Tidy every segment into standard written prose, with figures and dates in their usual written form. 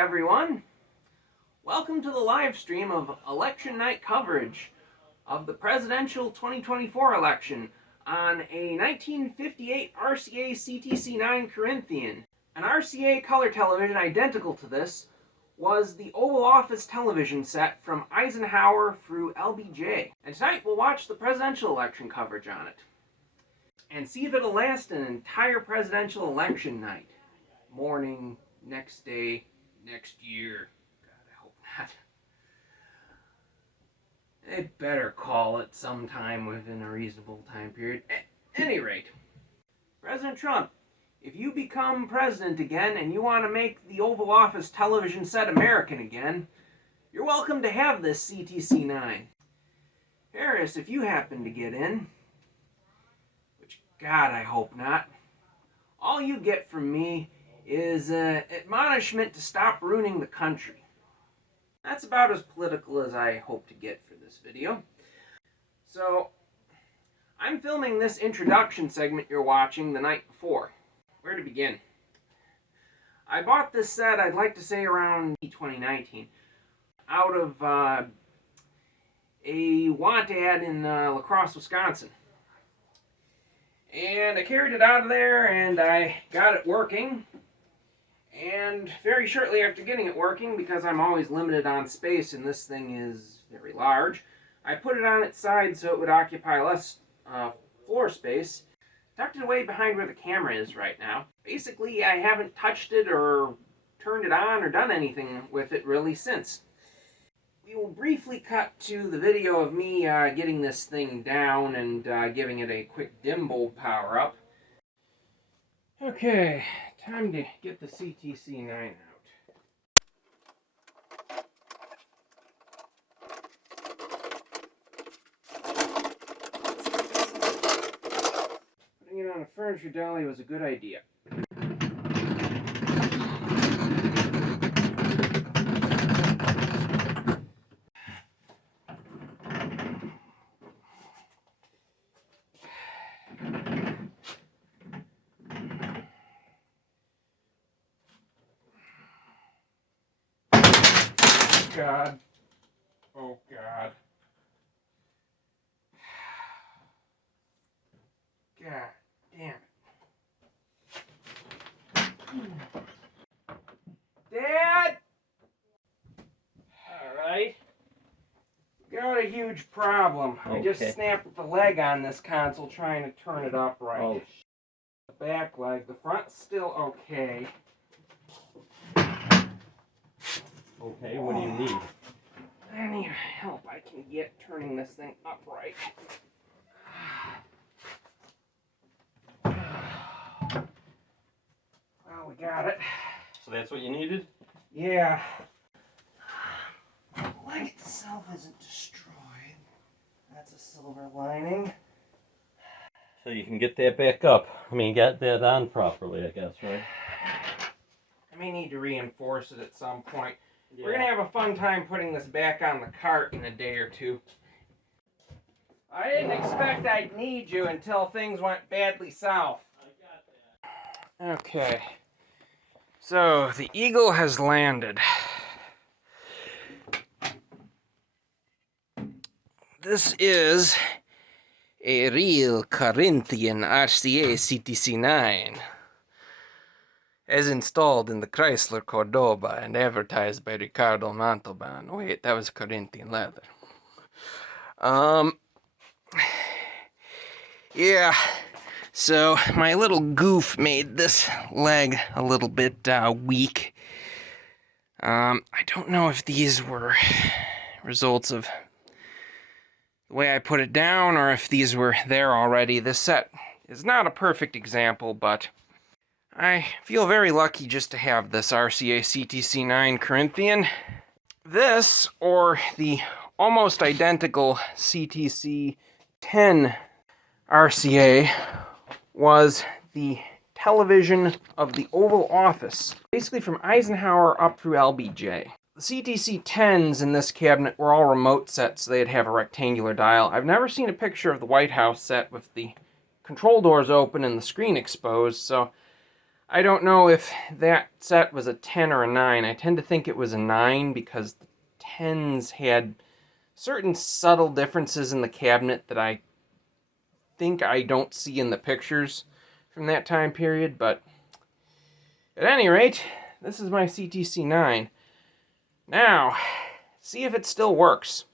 everyone. Welcome to the live stream of election night coverage of the presidential 2024 election on a 1958 RCA CTC9 Corinthian. An RCA color television identical to this was the Oval Office television set from Eisenhower through LBJ. And tonight we'll watch the presidential election coverage on it and see if it'll last an entire presidential election night. Morning, next day, next year. God, I hope not. They better call it sometime within a reasonable time period. At any rate, President Trump, if you become president again and you want to make the Oval Office television set American again, you're welcome to have this CTC9. Harris, if you happen to get in, which God I hope not, all you get from me is an admonishment to stop ruining the country. That's about as political as I hope to get for this video. So, I'm filming this introduction segment you're watching the night before. Where to begin? I bought this set, I'd like to say around 2019, out of a want ad in La Crosse, Wisconsin. And I carried it out of there and I got it working. And very shortly after getting it working, because I'm always limited on space and this thing is very large, I put it on its side so it would occupy less floor space, tucked it away behind where the camera is right now. Basically, I haven't touched it or turned it on or done anything with it really since. We will briefly cut to the video of me getting this thing down and giving it a quick dim bulb power up. Okay, time to get the CTC9 out. Putting it on a furniture dolly was a good idea. God. Oh, God. God damn it. Dad! Alright. Got a huge problem. Okay. I just snapped the leg on this console trying to turn it upright. Oh, the back leg. The front's still okay. Okay, what do you need? I need help I can get turning this thing upright. Well, we got it. So that's what you needed? Yeah. The leg itself isn't destroyed. That's a silver lining. So you can get that back up. I mean, get that on properly, I guess, right? I may need to reinforce it at some point. Yeah. We're going to have a fun time putting this back on the cart in a day or two. I didn't expect I'd need you until things went badly south. I got that. Okay. So, the Eagle has landed. This is a real Corinthian RCA CTC9. As installed in the Chrysler Cordoba and advertised by Ricardo Montalban. Wait, that was Corinthian leather. Yeah, so my little goof made this leg a little bit weak. I don't know if these were results of the way I put it down or if these were there already. This set is not a perfect example, but I feel very lucky just to have this RCA CTC9 Corinthian. This, or the almost identical CTC 10 RCA, was the television of the Oval Office, basically from Eisenhower up through LBJ. The CTC 10s in this cabinet were all remote sets, so they'd have a rectangular dial. I've never seen a picture of the White House set with the control doors open and the screen exposed, so I don't know if that set was a 10 or a 9. I tend to think it was a 9 because the 10s had certain subtle differences in the cabinet that I think I don't see in the pictures from that time period. But at any rate, this is my CTC9. Now, see if it still works.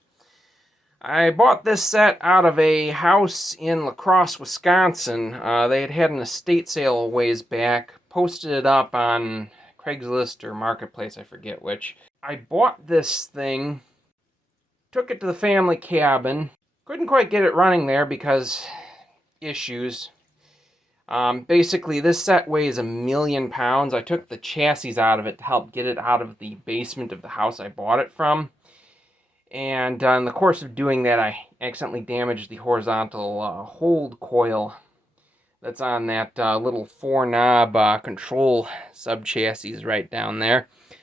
I bought this set out of a house in La Crosse, Wisconsin. They had an estate sale a ways back, posted it up on Craigslist or Marketplace, I forget which. I bought this thing, took it to the family cabin, couldn't quite get it running there because issues. Basically, this set weighs 1,000,000 pounds. I took the chassis out of it to help get it out of the basement of the house I bought it from. And in the course of doing that, I accidentally damaged the horizontal hold coil that's on that little 4-knob control sub-chassis right down there. I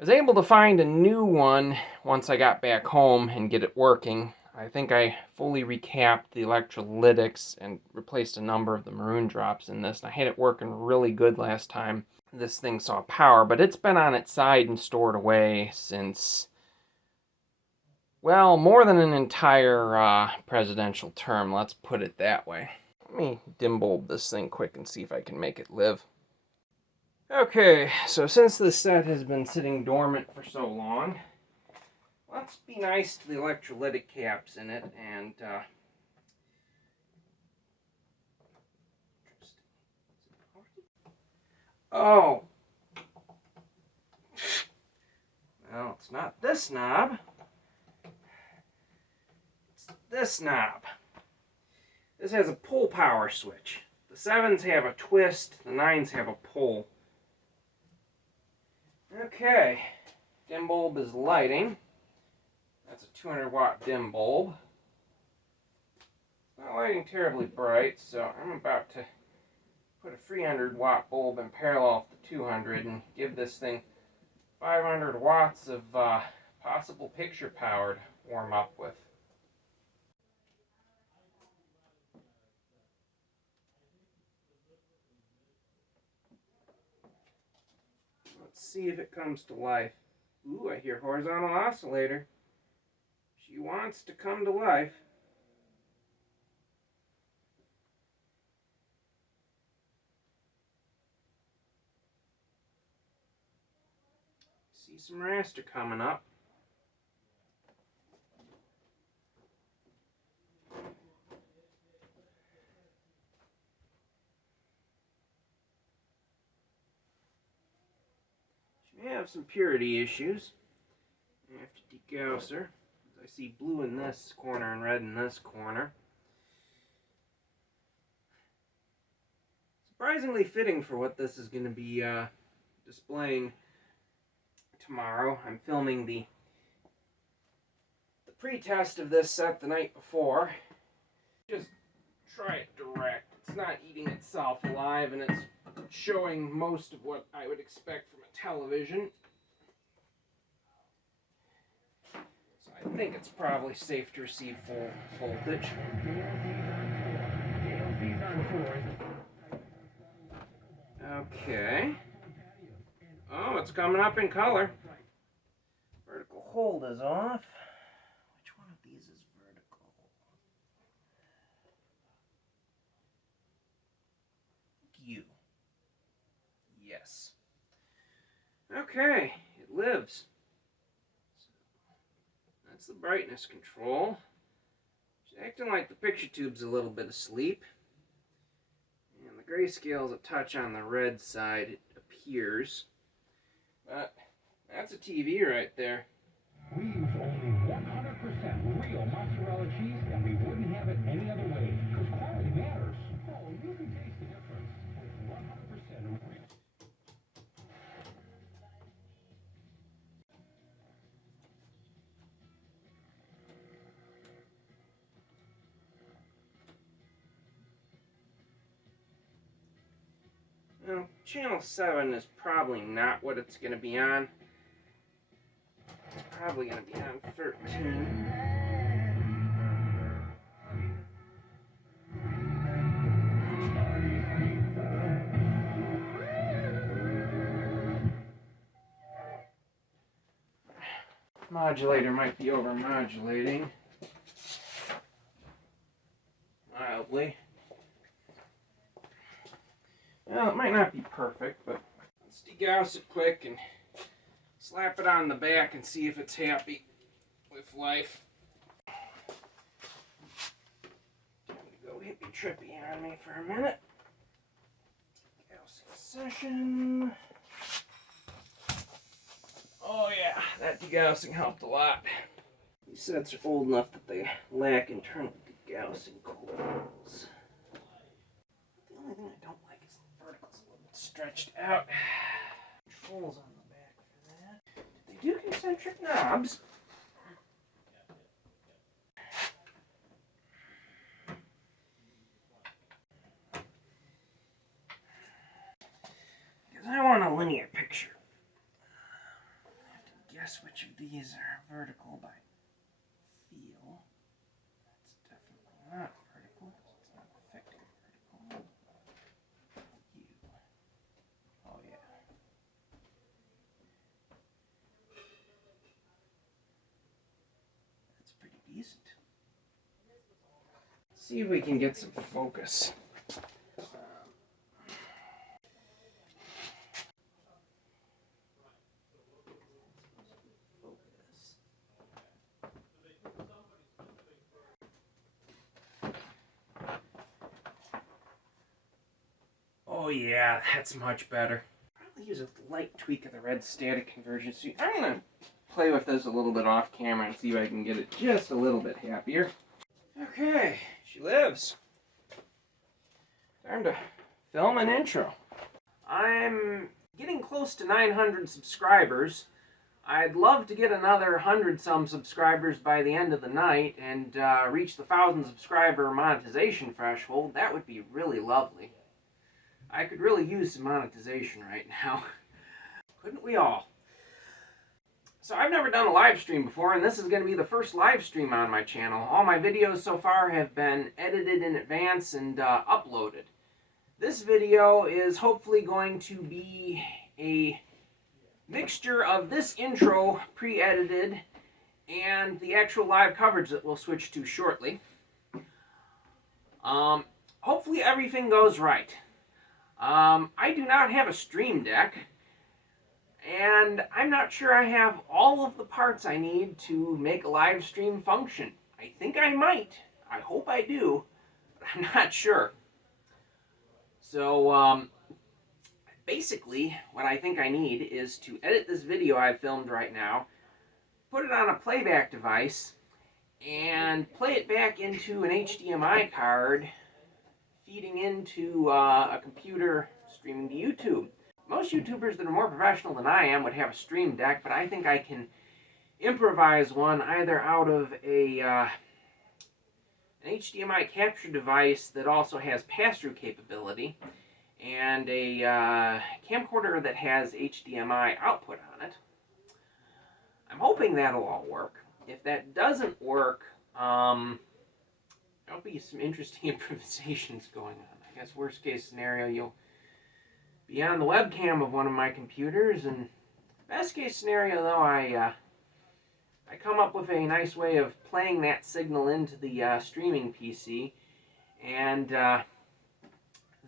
was able to find a new one once I got back home and get it working. I think I fully recapped the electrolytics and replaced a number of the maroon drops in this. And I had it working really good last time this thing saw power, but it's been on its side and stored away since, well, more than an entire presidential term, let's put it that way. Let me dim bulb this thing quick and see if I can make it live. Okay, so since this set has been sitting dormant for so long, let's be nice to the electrolytic caps in it and oh, well, it's not this knob. It's this knob. This has a pull power switch. The 7s have a twist, the 9s have a pull. Okay, dim bulb is lighting. That's a 200 watt dim bulb. It's not lighting terribly bright, so I'm about to put a 300 watt bulb in parallel with the 200 and give this thing 500 watts of possible picture power to warm up with. Let's see if it comes to life. Ooh, I hear horizontal oscillator. She wants to come to life. See some raster coming up. She may have some purity issues. I have to degauss her. I see blue in this corner and red in this corner. Surprisingly fitting for what this is going to be displaying tomorrow. I'm filming the pre-test of this set the night before. Just try it direct. It's not eating itself alive, and it's showing most of what I would expect from a television. So I think it's probably safe to receive full voltage. Okay. Oh, it's coming up in color. Vertical hold is off. Which one of these is vertical? U. Yes. Okay, it lives. That's the brightness control. It's acting like the picture tube's a little bit asleep. And the grayscale's a touch on the red side, it appears. But that's a TV right there. We use only 100% real mozzarella cheese, and we wouldn't have it any other way, because quality matters. Oh, you can taste the difference. 100% real. Well, channel 7 is probably not what it's going to be on. It's probably going to be on 13. modulator might be over-modulating mildly. Well, it might not be perfect, but let's degauss it quick and slap it on the back and see if it's happy with life. Time to go hippy trippy on me for a minute. Degaussing session. Oh yeah, that degaussing helped a lot. These sets are old enough that they lack internal degaussing coils. The only thing I don't like is the verticals a little bit stretched out. Controls on the back for that. Did they do concentric knobs? Because I want a linear picture. I have to guess which of these are vertical by feel. That's definitely not vertical because it's not affecting vertical. Oh yeah. That's pretty decent. Let's see if we can get some focus. Oh yeah, that's much better. Probably use a light tweak of the red static conversion. So I'm gonna play with this a little bit off camera and see if I can get it just a little bit happier. Okay, she lives. Time to film an intro. I'm getting close to 900 subscribers. I'd love to get another 100-some subscribers by the end of the night and reach the 1,000 subscriber monetization threshold. That would be really lovely. I could really use some monetization right now. Couldn't we all? So I've never done a live stream before, and this is going to be the first live stream on my channel. All my videos so far have been edited in advance and uploaded. This video is hopefully going to be a mixture of this intro pre-edited and the actual live coverage that we'll switch to shortly. Hopefully everything goes right. I do not have a stream deck, and I'm not sure I have all of the parts I need to make a live stream function. I think I might. I hope I do, but I'm not sure. So, basically, what I think I need is to edit this video I've filmed right now, put it on a playback device, and play it back into an HDMI card feeding into a computer streaming to YouTube. Most YouTubers that are more professional than I am would have a stream deck, but I think I can improvise one either out of an HDMI capture device that also has pass-through capability and a camcorder that has HDMI output on it. I'm hoping that'll all work. If that doesn't work, there'll be some interesting improvisations going on. I guess worst case scenario, you'll be on the webcam of one of my computers, and best case scenario though, I come up with a nice way of playing that signal into the streaming PC, and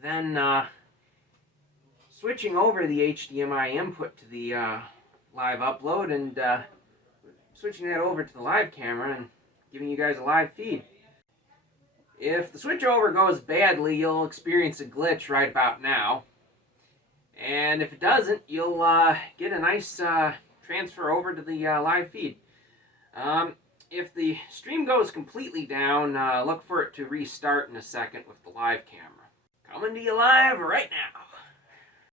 then switching over the HDMI input to the live upload and switching that over to the live camera and giving you guys a live feed. If the switchover goes badly, you'll experience a glitch right about now. And if it doesn't, you'll get a nice transfer over to the live feed. If the stream goes completely down, look for it to restart in a second with the live camera. Coming to you live right now.